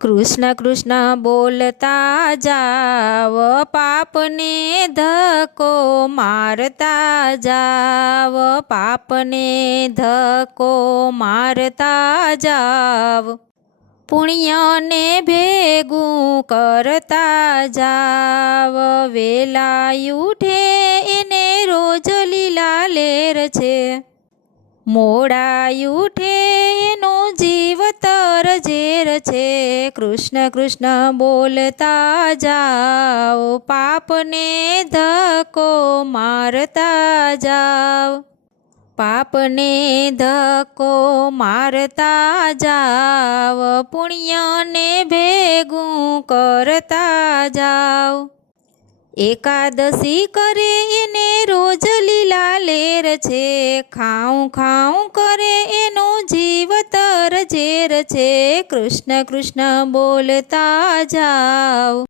કૃષ્ણ કૃષ્ણ બોલતા જાવ, પાપને ધક્કો મારતા જાવ, પાપને ધક્કો મારતા જાવ, પુણ્યને ભેગું કરતા જાવ, વેલા ઉઠે એને રોજ લીલા લેર છે, મોડા ઉઠે એનો જીવતર ઝેર છે, કૃષ્ણ કૃષ્ણ બોલતા જાઓ, પાપને ધક્કો મારતા જાવ, પાપને ધક્કો મારતા જાવ, પુણ્યને ભેગું કરતા જાવ, એકાદશી કરે એને રોજ લીલા લેર છે, ખાઉં ખાઉં કરે એનો જીવતર ઝેર છે, કૃષ્ણ કૃષ્ણ બોલતા જાવ.